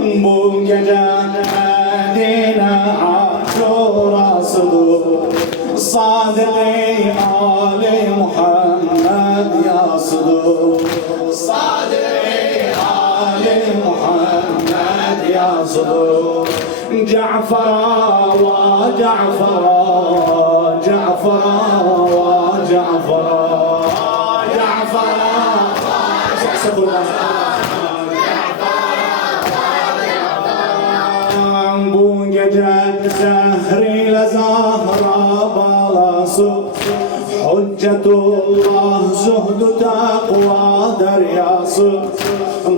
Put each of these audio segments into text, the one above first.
Bu gece Medine Aşurasıdır. Sadık-ı Ali Muhammed yasıdır. Sadık-ı Ali Muhammed yasıdır. Cafer'a ve Cafer'a, Cafer'a ve Cafer'a, Cafer'a. Bu gece zehriyle Zahra balası, Hüccetullah zuhdu takva deryası,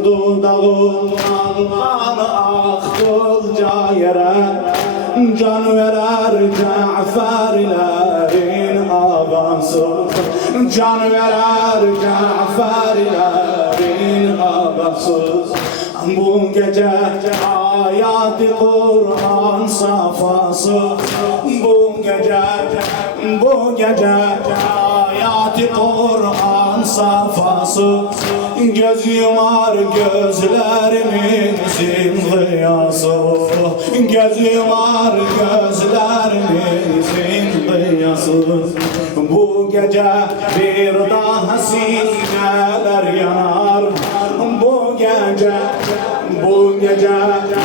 dudağından kanı aktıkça yere, can verer Cafer'lerin ağası, can verer Cafer'lerin ağası. Bu gece ayat-ı Kur'an safası, bu gece ayat-ı Kur'an safası, göz yumar gözlerimizin kıyası, göz yumar gözlerimizin kıyası. Bu gece bir daha sineler yanar, bu gece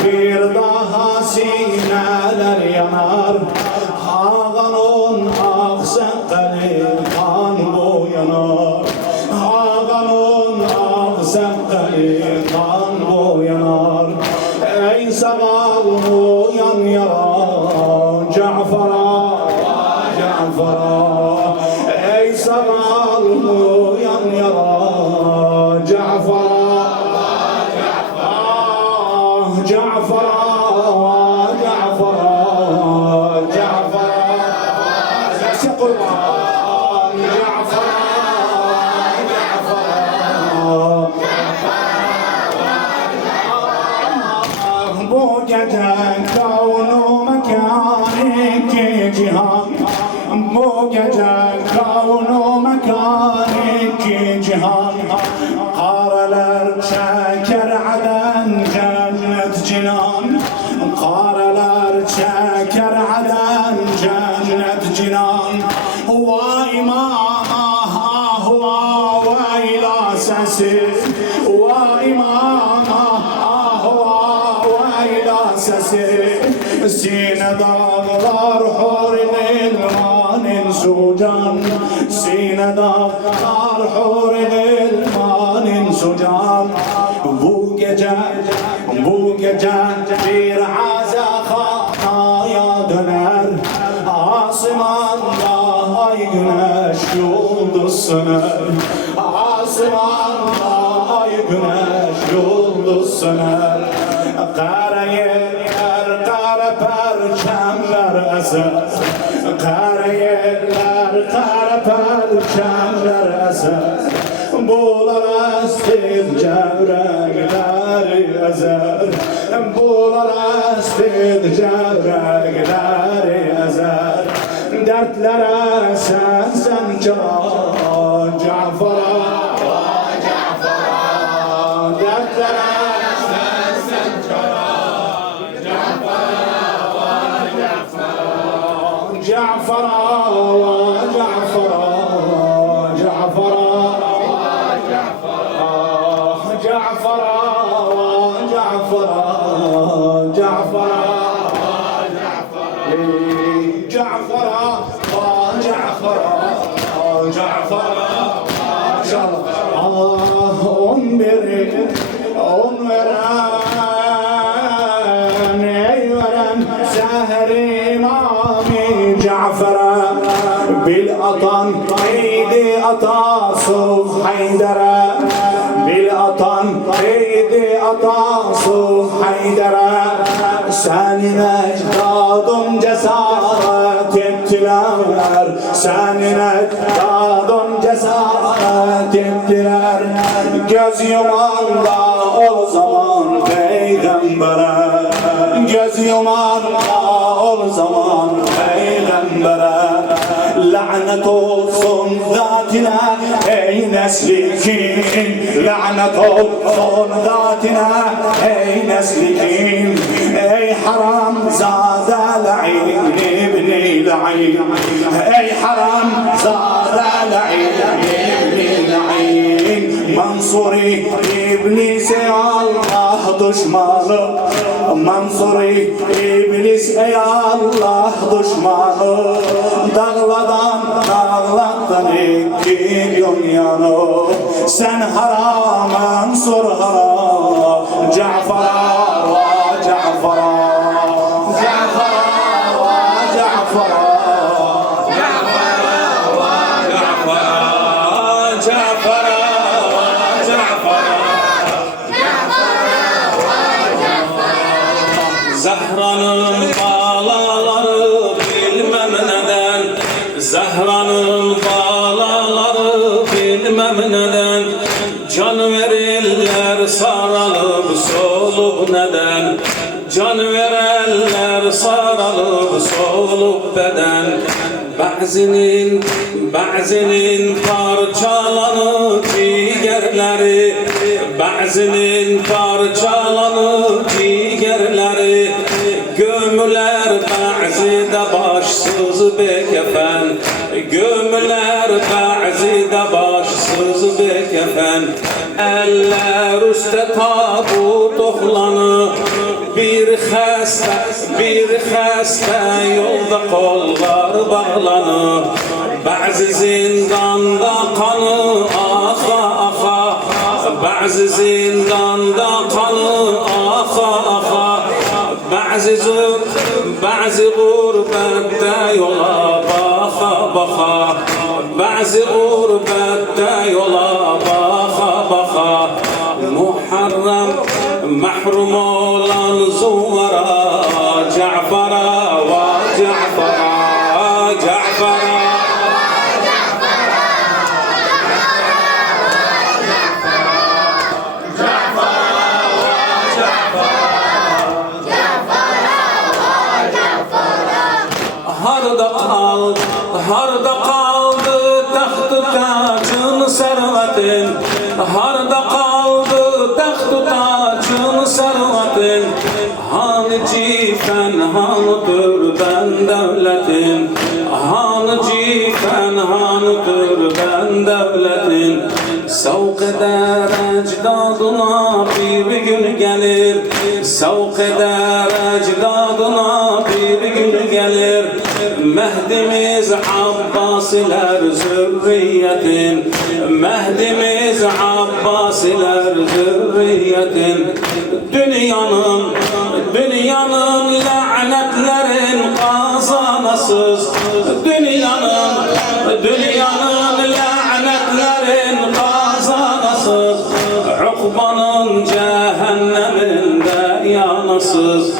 bir daha sineler yanar. Hakan'ın aksakalli kan boyanar, Hakan'ın aksakalli kan boyanar. Ey sabah uyan yara Cafer'a, Cafer'a. Ey sabah uyan yara Cafer'a, Cafer'a, Cafer'a, Cafer'a. Sesi Kur'an, Cafer'a, Cafer'a. Bu gece kavnu mekan iki cihan, bu gece kavnu mekan iki cihan. Kareler çeker aden cennet cinan, kareler çeker aden cennet cinan. Huva imama huva ve ila sesi, huva imama huva ve ila sesi. Sine dağlar huril manin sucan, sine dağlar huril manin sucan. Bu gece bir azakhanaya döner, Asmanda ay güneş yıldız söner, Asmanda ay güneş yıldız söner. Kara yerler kara perçemler eser, kara yerler kara perçemler eser. Bular estir cevrekleri ezer, bular estir cevrekleri ezer. Dertlere sen çara Cafer'a, Cafer'a. Dertlere sen çara Cafer'a, Cafer'a. Cafer'a, Cafer'a, Cafer'a. Cafer'a, Cafer'a, Cafer'a, Cafer'a, Cafer'a. İnşallah. On veren, ey veren seher imami Cafer'a. Bil atan eydi atası Haydar'a, bil atan eydi atası Haydar'a. Senin ecdadın cesaret ettiler, senin ecdadın cesaret ettiler. Göz yumanda o zaman peygambere, göz yumanda o zaman peygambere. Lanet olsun zatine ey neslikin lanet olsun zatına ey neslikin ey haram zade la'in ibni la'in ey haram zade la'in ibni la'in Mansuri iblis ey Allah düşmanı Mansuri iblis ey Allah düşmanı Dağladan dağlattın iki dünyanı Sen haram Mansur haram Cafer'a ve Cafer'a Cafer'a ve Cafer'a Zahranın balaları bilmem neden Zahranın balaları bilmem neden Can verirler saralıp solup neden Can verirler saralıp solup beden Bazının parçalanıp ciğerleri Bazının parçalanıp ciğerleri Gömüler bazıda başsız bekefen Gömüler bazıda başsız bekefen Eller üstte tabu toplanır Bir xəstə yolda kollar bağlanır Bazı zindanda kanı axa axa Bazı zindanda kanı axa axa Bazı gurbette yola baxa baxa Bazı gurbette yola baxa baxa Muharrem mahrum olan zuvara Cafer'a ve Cafer'a Cafer'a Harda kaldı tahtı tacın servetin Harda kaldı tahtı tacın servetin Hanı cifen hanıdır ben devletin Hanı cifen hanıdır ben devletin Savk eder ecdadına bir gün gelir Savk eder ecdadına bir gün gelir Mehdimiz Abbasiler zürriyetin Mehdimiz Abbasiler zürriyetin Dünyanın lanetlerin kazanasız Dünyanın lanetlerin kazanasız Ukbanın cehenneminde yanasız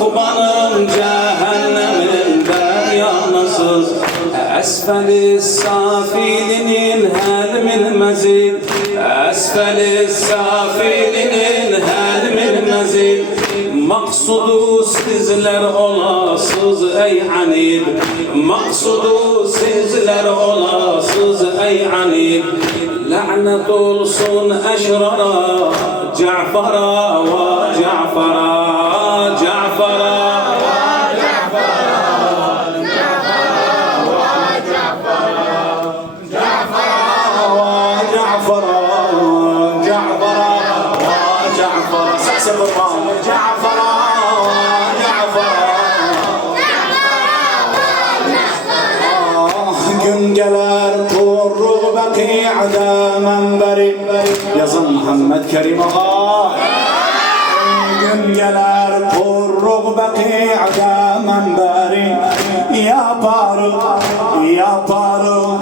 Ukbanın cehenneminde yanasız Esfel-i safilinin helmil mezid Esfel-i safilinin helmil mezid Maksudu sizler olasız ey anid Maksudu sizler olasız ey anid Lanet olsun eşrara Cafer'a ve Cafer'a Cafer'a Gün gelir kurru beki'de menberi Yazın Muhammed Kerim Ağa Gün gelir kurru beki'de menberi Yapar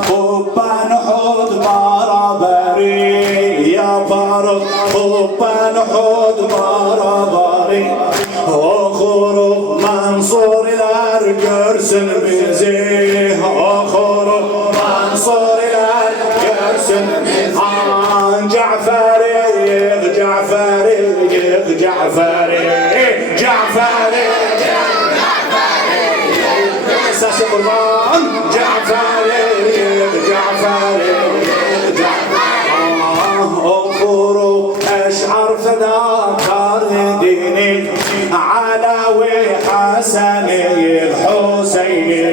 kubben hud baraberi Yapar kubben hud baraberi Okuruk Mansuriler görsün bizi Okuruk Mansuriler görsün bizi Cafer'i Cafer'i Cafer'i Cafer'i Sesi kurban Cafer'i Cafer'i Cafer'i علوي حسني الحسيني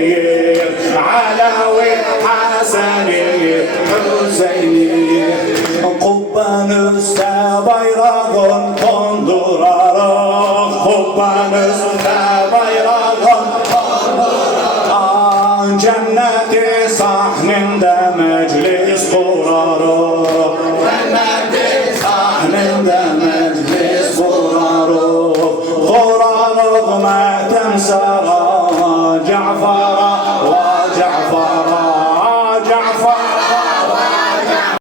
علوي حسني الحسيني قبان üstəbayrağın kondurarıq Qubban üstəbayrağın kondurarıq Cənnəti sahnində məclis qurarıq